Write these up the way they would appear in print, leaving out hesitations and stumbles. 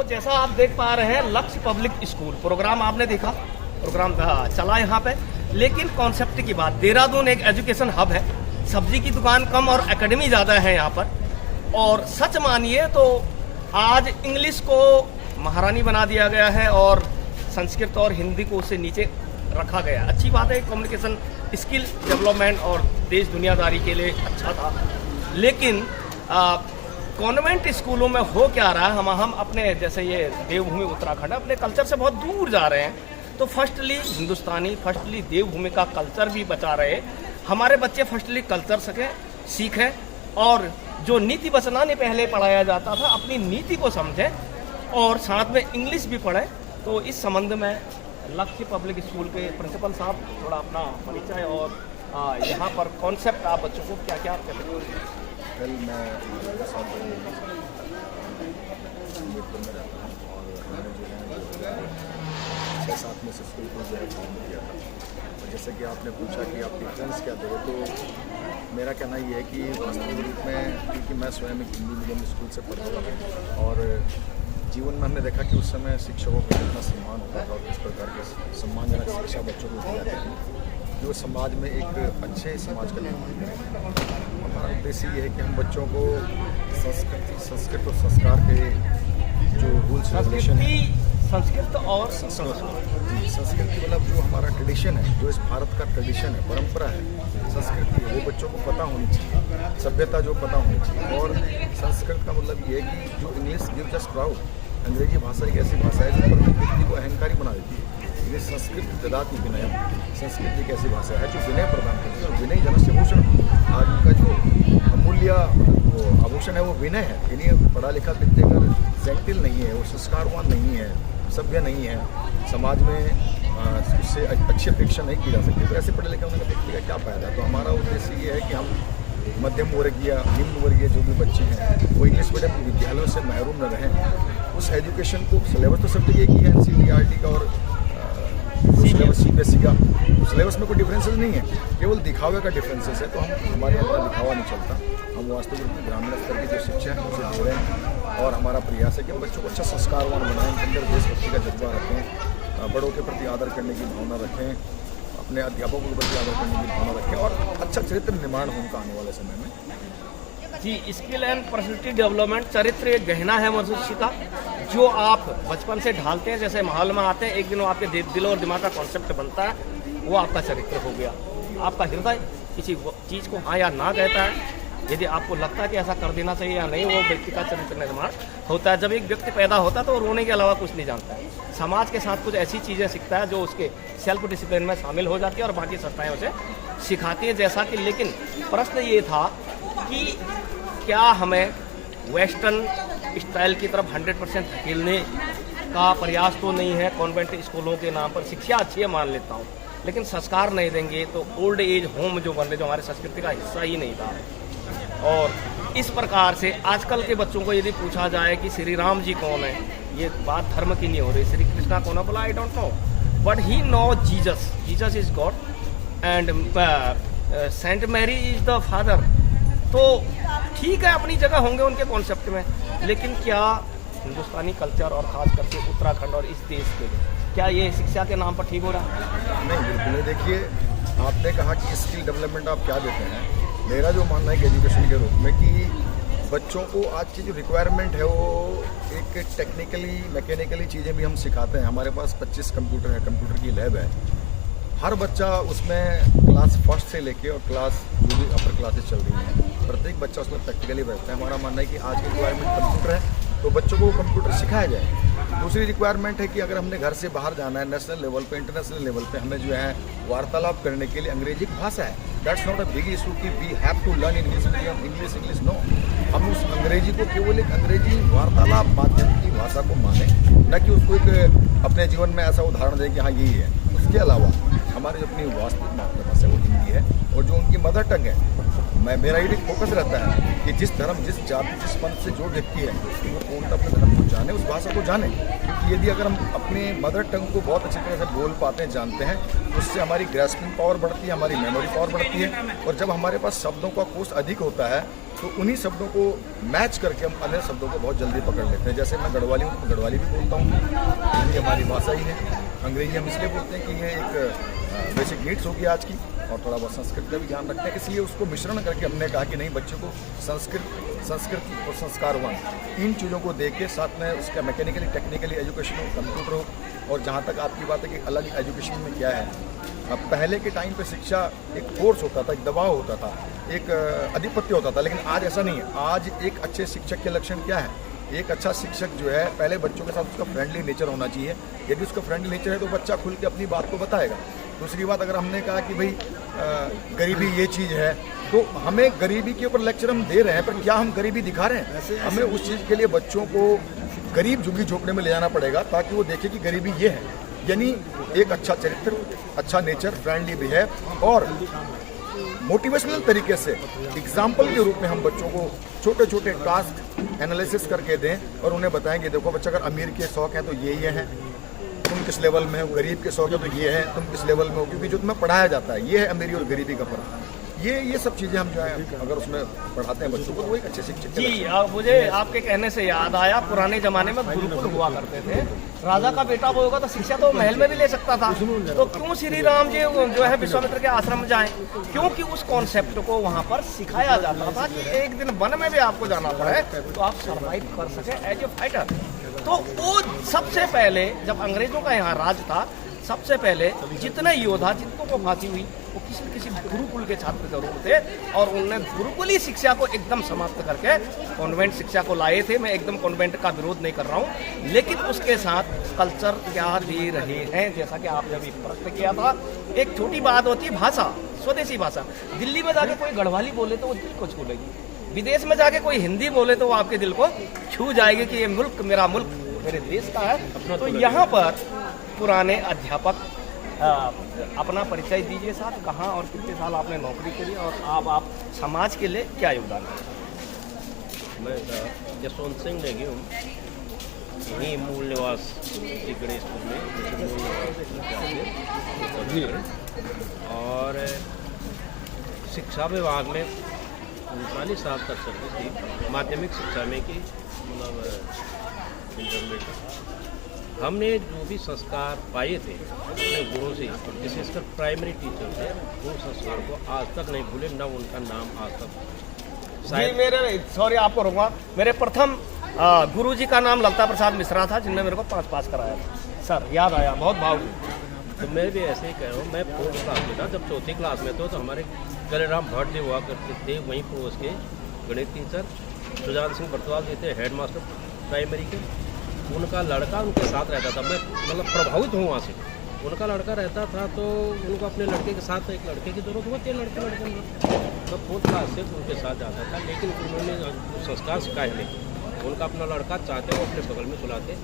तो जैसा आप देख पा रहे हैं, लक्ष्य पब्लिक स्कूल प्रोग्राम आपने देखा, प्रोग्राम चला यहाँ पे। लेकिन कॉन्सेप्ट की बात, देहरादून एक एजुकेशन हब है, सब्जी की दुकान कम और एकेडमी ज़्यादा है यहाँ पर। और सच मानिए तो आज इंग्लिश को महारानी बना दिया गया है और संस्कृत और हिंदी को उससे नीचे रखा गया। अच्छी बात है, कम्युनिकेशन स्किल डेवलपमेंट और देश दुनियादारी के लिए अच्छा था। लेकिन कॉन्वेंट स्कूलों में हो क्या रहा है, हम अपने जैसे ये देवभूमि उत्तराखंड अपने कल्चर से बहुत दूर जा रहे हैं। तो फर्स्टली हिंदुस्तानी, फर्स्टली देवभूमि का कल्चर भी बचा रहे हमारे बच्चे, फर्स्टली कल्चर सीखें और जो नीति बचना नहीं पहले पढ़ाया जाता था, अपनी नीति को समझें और साथ में इंग्लिश भी पढ़ें। तो इस संबंध में लक्ष्य पब्लिक स्कूल के प्रिंसिपल साहब थोड़ा अपना परिचय और यहाँ पर कॉन्सेप्ट आप बच्चों को क्या क्या कहते हैं। कल मैं अम्बेडकर में रहता हूँ और मैंने जो है 6-7 में से स्कूल को जो है फॉर्म किया था। और जैसे कि आपने पूछा कि आप डिफरेंस क्या दे, तो मेरा कहना ये है कि वास्तविक रूप में, क्योंकि मैं स्वयं एक हिंदी मीडियम स्कूल से पढ़ा हुआ और जीवन में हमने देखा कि उस समय शिक्षकों का कितना सम्मान होता था और किस प्रकार के सम्मानजनक शिक्षा बच्चों को दी जाती थी, जो समाज में एक अच्छे समाज का निर्माण करें। हमारा उद्देश्य ये है कि हम बच्चों को संस्कृत और संस्कार के जो रूल्स रेगुलेशन है, संस्कृत और संस्कृति मतलब जो हमारा ट्रेडिशन है, जो इस भारत का ट्रेडिशन है, परंपरा है, संस्कृति है, वो बच्चों को पता होनी चाहिए, सभ्यता जो पता होनी चाहिए। और संस्कृत का मतलब ये है कि जो इंग्लिश गिव्स अस प्राउड, अंग्रेजी भाषा एक ऐसी भाषा है जो प्रत्येक व्यक्ति को अहंकारी बना देती है। ये संस्कृत ददाति विनय, संस्कृत एक ऐसी भाषा है जो विनय प्रदान करती है और विनय जनस्य भूषण। आज का जो अमूल्य वो आभूषण है वो विनय है। यानी पढ़ा लिखा व्यक्ति अगर जेंटिल नहीं है, वो संस्कारवान नहीं है, सभ्य नहीं है, समाज में उससे अच्छी अपेक्षा नहीं की जा सकती, तो ऐसे पढ़े लिखे होने का व्यक्ति का क्या फायदा। तो हमारा उद्देश्य ये है कि हम मध्यम वर्गीय, निम्न वर्गीय जो भी बच्चे हैं वो इंग्लिश मीडियम विद्यालयों से महरूम न रहें। उस एजुकेशन को, सिलेबस तो सब जगह एक ही है, NCERT का और जो सिलेबस CBSE का, सिलेबस में कोई डिफरेंसेस नहीं है, केवल दिखावे का डिफरेंसेस है। तो हमारे यहाँ दिखावा नहीं चलता, हम वास्तविक रूप में ग्रामीण स्तर की जो शिक्षा है उसे दे रहे हैं और हमारा प्रयास है कि बच्चों को अच्छा संस्कारवान बनाएं, अंदर देशभक्ति का जज्बा रखें, बड़ों के प्रति आदर करने की भावना रखें, अपने अध्यापकों के प्रति आदर करने की भावना रखें और अच्छा चरित्र निर्माण हो उनका आने वाले समय में। जी, स्किल एंड पर्सनैलिटी डेवलपमेंट, चरित्र एक गहना है मनुष्य का, जो आप बचपन से ढालते हैं। जैसे माहौल में आते हैं, एक दिन वो आपके दिल और दिमाग का कॉन्सेप्ट बनता है, वो आपका चरित्र हो गया। आपका हृदय किसी चीज़ को हाँ या ना कहता है। यदि आपको लगता है कि ऐसा कर देना चाहिए या नहीं, वो व्यक्ति का चरित्र निर्माण होता है। जब एक व्यक्ति पैदा होता है तो रोने के अलावा कुछ नहीं जानता है, समाज के साथ कुछ ऐसी चीज़ें सीखता है जो उसके सेल्फ डिसिप्लिन में शामिल हो जाती है और बाकी संस्थाएं उसे सिखाती हैं। जैसा कि, लेकिन प्रश्न ये था कि क्या हमें वेस्टर्न स्टाइल की तरफ 100% धकेलने का प्रयास तो नहीं है। कॉन्वेंट स्कूलों के नाम पर शिक्षा अच्छी है, मान लेता हूँ, लेकिन संस्कार नहीं देंगे तो ओल्ड एज होम जो बन रहे, जो हमारे संस्कृति का हिस्सा ही नहीं था। और इस प्रकार से आजकल के बच्चों को यदि पूछा जाए कि श्री राम जी कौन है, ये बात धर्म की नहीं हो रही। श्री कृष्णा कौन है बोला, I don't know, but he know Jesus, Jesus is God and saint Mary is the father. तो ठीक है, अपनी जगह होंगे उनके कॉन्सेप्ट में, लेकिन क्या हिंदुस्तानी कल्चर और ख़ास करके उत्तराखंड और इस देश के लिए क्या ये शिक्षा के नाम पर ठीक हो रहा है? नहीं, बिल्कुल नहीं। देखिए, आपने कहा कि स्किल डेवलपमेंट आप क्या देते हैं। मेरा जो मानना है कि एजुकेशन के रूप में कि बच्चों को आज की जो रिक्वायरमेंट है वो एक टेक्निकली, मैकेनिकली चीज़ें भी हम सिखाते हैं। हमारे पास 25 कंप्यूटर है, कंप्यूटर की लैब है। हर बच्चा उसमें क्लास फर्स्ट से लेके और क्लास जो भी अपर क्लासेस चल रही हैं, प्रत्येक बच्चा उसमें प्रैक्टिकली बैठता है। हमारा मानना है कि आज की रिक्वायरमेंट कंप्यूटर है तो बच्चों को कंप्यूटर सिखाया जाए। दूसरी रिक्वायरमेंट है कि अगर हमने घर से बाहर जाना है, नेशनल लेवल पे, इंटरनेशनल लेवल पे, हमें जो है वार्तालाप करने के लिए अंग्रेजी की भाषा है। That's not a big issue कि we have to learn English medium, English no. हम उस अंग्रेजी को केवल एक अंग्रेजी वार्तालाप माध्यम की भाषा को माने, न कि उसको एक अपने जीवन में ऐसा उदाहरण दें कि हाँ यही है। उसके अलावा हमारी जो अपनी वास्तविक मातृभाषा है वो हिंदी है और जो उनकी मदर टंग है, मेरा ये फोकस रहता है कि जिस धर्म, जिस जाति, जिस पंथ से जो व्यक्ति है वो पूर्णतः अपने धर्म को जाने, उस भाषा को जाने, क्योंकि यदि अगर हम अपने मदर टंग को बहुत अच्छी तरह से बोल पाते हैं, जानते हैं, तो उससे हमारी ग्रास्पिंग पावर बढ़ती है, हमारी मेमोरी पावर बढ़ती है। और जब हमारे पास शब्दों का कोष अधिक होता है तो उन्हीं शब्दों को मैच करके हम अन्य शब्दों को बहुत जल्दी पकड़ लेते हैं। जैसे मैं गढ़वाली हूँ तो गढ़वाली भी बोलता हूँ, हिंदी हमारी भाषा ही है। अंग्रेजी हम इसलिए बोलते हैं कि ये एक बेसिक नीड्स होगी आज की, और थोड़ा बहुत संस्कृत का भी ध्यान रखते हैं, इसलिए उसको मिश्रण करके हमने कहा कि नहीं, बच्चों को संस्कृत और संस्कारवान इन चीज़ों को देख के, साथ में उसका मैकेनिकली टेक्निकली एजुकेशन हो, कंप्यूटर हो। और जहाँ तक आपकी बात है कि अलग एजुकेशन में क्या है, अब पहले के टाइम पे शिक्षा एक फोर्स होता था, एक दबाव होता था, एक आधिपत्य होता था, लेकिन आज ऐसा नहीं है। आज एक अच्छे शिक्षक के लक्षण क्या है? एक अच्छा शिक्षक जो है, पहले बच्चों के साथ उसका फ्रेंडली नेचर होना चाहिए। यदि उसका फ्रेंडली नेचर है तो बच्चा खुल के अपनी बात को बताएगा। दूसरी बात, अगर हमने कहा कि भाई गरीबी ये चीज़ है, तो हमें गरीबी के ऊपर लेक्चर हम दे रहे हैं, पर क्या हम गरीबी दिखा रहे हैं? हमें उस चीज़ के लिए बच्चों को गरीब झुग्गी झोंपड़े में ले जाना पड़ेगा, ताकि वो देखे कि गरीबी ये है। यानी एक अच्छा चरित्र, अच्छा नेचर, फ्रेंडली भी है, और मोटिवेशनल तरीके से एग्जाम्पल के रूप में हम बच्चों को छोटे छोटे टास्क एनालिसिस करके दें और उन्हें बताएंगे, देखो बच्चा, अगर अमीर के शौक हैं तो ये हैं, तुम किस लेवल में हो, गरीब के शौक है तो ये है, तुम किस लेवल में हो, क्योंकि जो तुम्हें पढ़ाया जाता है ये है अमीरी और गरीबी का फर्क। ये सब चीज़ें हम जो है अगर उसमें पढ़ाते हैं बच्चों को, तो वो एक अच्छे शिक्षक जी। मुझे आपके कहने से याद आया, पुराने जमाने में गुरुकुल हुआ करते थे। राजा का बेटा वो होगा तो शिक्षा तो महल में भी ले सकता था, तो क्यों श्री राम जी जो है विश्वामित्र के आश्रम में जाएं? क्योंकि उस कॉन्सेप्ट को वहाँ पर सिखाया जाता था कि एक दिन वन में भी आपको जाना पड़े तो आप सर्वाइव कर सके एज ए फाइटर। तो वो सबसे पहले, जब अंग्रेजों का यहाँ राज था, सबसे पहले जितने योद्धा जिनको को फांसी हुई वो किसी न किसी गुरुकुल के छात्र जरूर थे, और उन्होंने गुरुकुली शिक्षा को एकदम समाप्त करके कॉन्वेंट शिक्षा को लाए थे। मैं एकदम कॉन्वेंट का विरोध नहीं कर रहा हूँ, लेकिन उसके साथ कल्चर क्या दे रहे हैं, जैसा कि आपने अभी प्रश्न किया था। एक छोटी बात होती है भाषा, स्वदेशी भाषा। दिल्ली में जाके कोई गढ़वाली बोले तो वो दिल को छू लेगी, विदेश में जाके कोई हिंदी बोले तो वो आपके दिल को छू जाएगी कि ये मुल्क मेरा मुल्क मेरे देश का है। तो यहाँ पर पुराने अध्यापक अपना परिचय दीजिए साहब, कहाँ और कितने साल आपने नौकरी करी, और आप समाज के लिए क्या योगदान है? मैं जसवंत सिंह नेगी हूँ, यहीं मूल निवास गणेश में, और शिक्षा विभाग में 39 साल तक सर्विस थी, माध्यमिक शिक्षा में की, मतलब इंटरमीडिएट। हमने जो भी संस्कार पाए थे अपने गुरुओं से, विशेषकर प्राइमरी टीचर से, वो संस्कार को आज तक नहीं भूले, न उनका नाम आज तक। जी, मेरे सॉरी आपको रोकूंगा, मेरे प्रथम गुरु जी का नाम ललता प्रसाद मिश्रा था, जिनने मेरे को 5 पास कराया था। सर याद आया, बहुत भाव। तो मैं भी ऐसे ही कह रहा हूँ। मैं 4th क्लास में था, जब 4th क्लास में तो हमारे कलेराम भट्ट जी हुआ करते थे, वहीं पड़ोस के गणित टीचर सुजान सिंह बरतवाल जी थे, हेड मास्टर प्राइमरी के। उनका लड़का उनके साथ रहता था, मैं मतलब प्रभावित हूँ वहाँ से। उनका लड़का रहता था तो उनको अपने लड़के के साथ एक लड़के की जरूरत होती है, लड़के मैं 4th क्लास से उनके साथ जाता था, लेकिन उन्होंने संस्कार सिखाए नहीं। उनका अपना लड़का चाहते वो अपने बगल में बुलाते।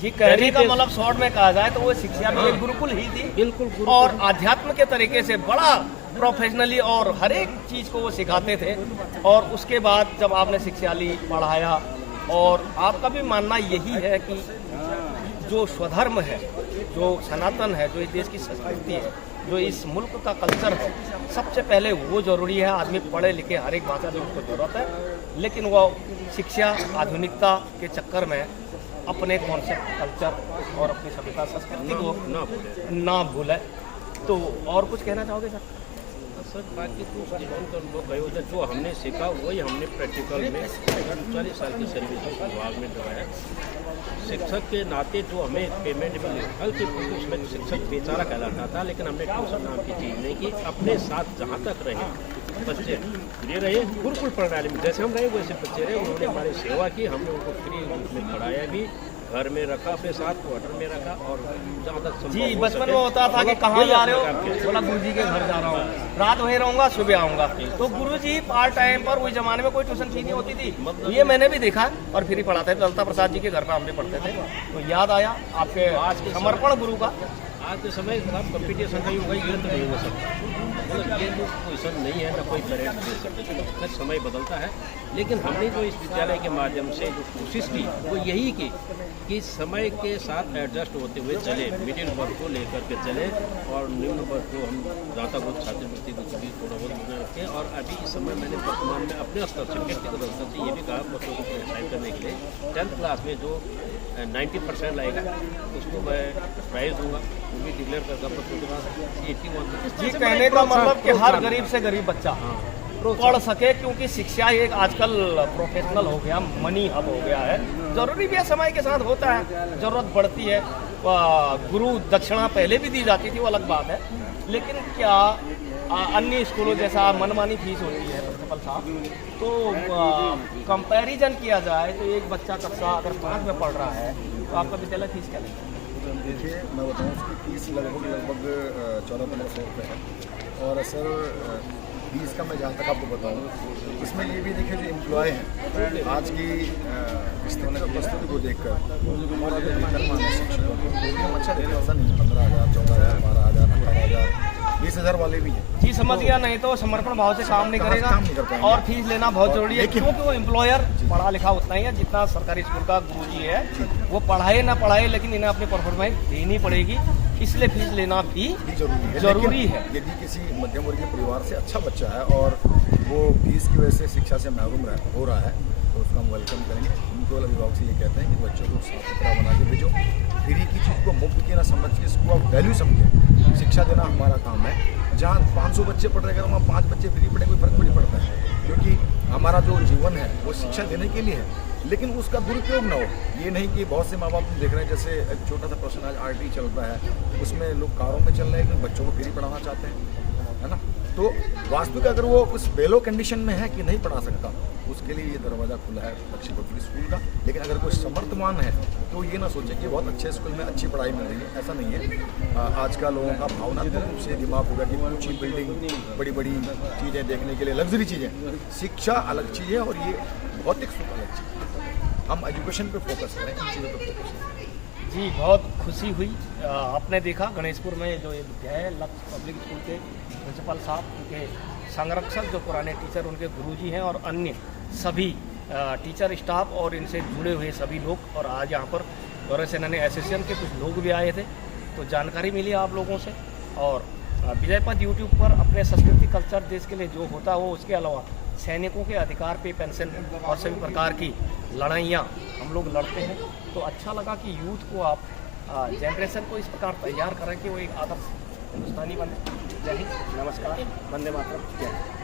जी, कहने का मतलब शॉर्ट में कहा जाए तो वो शिक्षा भी एक गुरुकुल ही थी, बिल्कुल, और आध्यात्म के तरीके से बड़ा प्रोफेशनली और हर एक चीज़ को वो सिखाते थे। और उसके बाद जब आपने शिक्षा ली, पढ़ाया, और आपका भी मानना यही है कि जो स्वधर्म है, जो सनातन है, जो इस देश की संस्कृति है, जो इस मुल्क का कल्चर है, सबसे पहले वो जरूरी है। आदमी पढ़े लिखे हर एक भाषा में उसको जरूरत है, लेकिन वो शिक्षा आधुनिकता के चक्कर में अपने कॉन्सेप्ट, कल्चर और अपनी सभ्यता संस्कृति को ना भूले। तो और कुछ कहना चाहोगे सर? सर, बाकी तो जीवन का अनुभव कई होता है, जो हमने सीखा वही हमने प्रैक्टिकल में 40 साल की सर्विस विभाग में करवाया। शिक्षक के नाते जो हमें पेमेंट मिली, हल्की फुल्की उसमें शिक्षक बेचारा कहलाता था, लेकिन हमने ट्यूशन नाम की चीज़ नहीं की। अपने साथ जहाँ तक रहे बच्चे जुड़े रहे, गुरुकुल प्रणाली में जैसे हम रहे वैसे बच्चे रहे। उन्होंने हमारी सेवा की, हमने उनको फ्री रूप में पढ़ाया भी, घर में रखा, अपने साथ क्वार्टर में रखा, और जहाँ तक जी बचपन में होता था कि कहाँ जा रहे हो, बोला गुरुजी के घर जा रहा हूँ, रात वहीं रहूँगा, सुबह आऊँगा। तो गुरुजी पार्ट टाइम पर, उस जमाने में कोई ट्यूशन फी नहीं होती थी, ये मैंने भी देखा, और फिर ही पढ़ाते थे। ललता प्रसाद जी के घर पर हम भी पढ़ते थे। तो याद आया आपके आज के समर्पण गुरु का। आज के समय खराब कंपटीशन का युग है, ये तो नहीं हो सकता। मतलब ये जो पोजिशन नहीं है ना कोई पेरेंट्स दे सकते, तो खैर समय बदलता है। लेकिन हमने जो इस विद्यालय के माध्यम से जो कोशिश की वो यही की कि समय के साथ एडजस्ट होते हुए चले, मिडिल वर्ग को लेकर के चले और निम्न वर्ग को हम दातागुत छात्रवृत्ति को भी थोड़ा बहुत बना रखें। और अभी इस समय मैंने वर्तमान में अपने स्तर से, व्यक्तिगत स्तर से ये भी कहा बच्चों को प्रोत्साहित करने के लिए 10th क्लास में जो 90% लाएगा उसको मैं प्राइज़ दूंगा, वो भी डिक्लेयर करता बच्चों के पास 81। जी, कहने का मतलब कि हर गरीब से गरीब बच्चा पढ़ सके, क्योंकि शिक्षा एक आजकल प्रोफेशनल हो गया, मनी हब हो गया है। जरूरी भी है, समय के साथ होता है, जरूरत बढ़ती है। गुरु दक्षिणा पहले भी दी जाती थी, वो अलग बात है। लेकिन क्या अन्य स्कूलों जैसा मनमानी फीस होती है प्रिंसिपल साहब, तो कंपैरिजन किया जाए तो एक बच्चा कक्षा अगर 5 में पढ़ रहा है तो आपका विद्यालय फीस क्या लेगा? देखिए, मैं बताऊँ उसकी फीस लगभग 14-1500 रुपये है। और सर फीस का मैं जहाँ तक आपको बताऊँ, इसमें ये भी देखिए जो एम्प्लॉय हैं आज की परिस्थिति को देखकर हमारा जो वेतनमान है शिक्षकों को, वो भी हम अच्छा देखें, ऐसा नहीं 15,000, 14,000, 12,000, 18,000, 20,000 वाले भी हैं। जी, समझ गया। नहीं तो समर्पण भाव से काम नहीं करेगा और फीस लेना बहुत जरूरी है, क्योंकि वो एम्प्लॉयर पढ़ा लिखा उतना ही है जितना सरकारी स्कूल का गुरुजी है। वो पढ़ाए ना पढ़ाए, लेकिन इन्हें अपनी परफॉर्मेंस देनी पड़ेगी, इसलिए फीस लेना भी जरूरी है। यदि किसी मध्यम वर्गीय परिवार से अच्छा बच्चा है और वो फीस की वजह से शिक्षा से महरूम हो रहा है, तो उसका हम वेलकम करेंगे। उनको अभिभावक से ये कहते हैं कि बच्चों को साफ सुथरा बना के भेजो, फ्री की चीज़ को मुफ्त की ना समझ के इसको आप वैल्यू समझें। शिक्षा देना हमारा काम है। जहाँ 500 बच्चे पढ़ रहे हैं वहाँ 5 बच्चे फ्री पढ़े, कोई फर्क नहीं पड़ता है, क्योंकि हमारा जो जीवन है वो शिक्षा देने के लिए है। लेकिन उसका दुरुपयोग ना हो। ये नहीं कि बहुत से माँ बाप देख रहे हैं, जैसे एक छोटा सा प्रश्न आज RT चलता है, उसमें लोग कारों में चल रहे हैं लेकिन बच्चों को फ्री पढ़ाना चाहते हैं, है ना। तो वास्तविक अगर वो उस बेलो कंडीशन में है कि नहीं पढ़ा सकता, उसके लिए ये दरवाज़ा खुला है लक्ष्य पब्लिक स्कूल का। लेकिन अगर कोई समर्थवान है तो ये ना सोचे कि बहुत अच्छे स्कूल में अच्छी पढ़ाई मिल रही है, ऐसा नहीं है। आज का लोगों का भावनात्मक रूप से दिमाग होगा कि ऊंची बिल्डिंग, बड़ी बड़ी चीज़ें देखने के लिए, लग्जरी चीज़ें। शिक्षा अलग चीज़ है और ये भौतिक सुख अलग चीज़ है। हम एजुकेशन पे फोकस करें, इन चीज़ों पर फोकस करें। जी, बहुत खुशी हुई। आपने देखा गणेशपुर में जो ये विद्यालय लक्ष्य पब्लिक स्कूल के प्रिंसिपल साहब, उनके संरक्षक जो पुराने टीचर उनके गुरुजी हैं, और अन्य सभी टीचर स्टाफ और इनसे जुड़े हुए सभी लोग। और आज यहाँ पर गौरव सेनानी एसोसिएशन के कुछ लोग भी आए थे, तो जानकारी मिली आप लोगों से। और विजय पथ यूट्यूब पर अपने संस्कृति कल्चर देश के लिए जो होता है वो, उसके अलावा सैनिकों के अधिकार पे, पेंशन और सभी प्रकार की लड़ाइयाँ हम लोग लड़ते हैं। तो अच्छा लगा कि यूथ को आप जनरेशन को इस प्रकार तैयार करें कि वो एक आदर्श हिंदुस्तानी बने। जय हिंद, नमस्कार, वंदे मातरम, जय हिंद।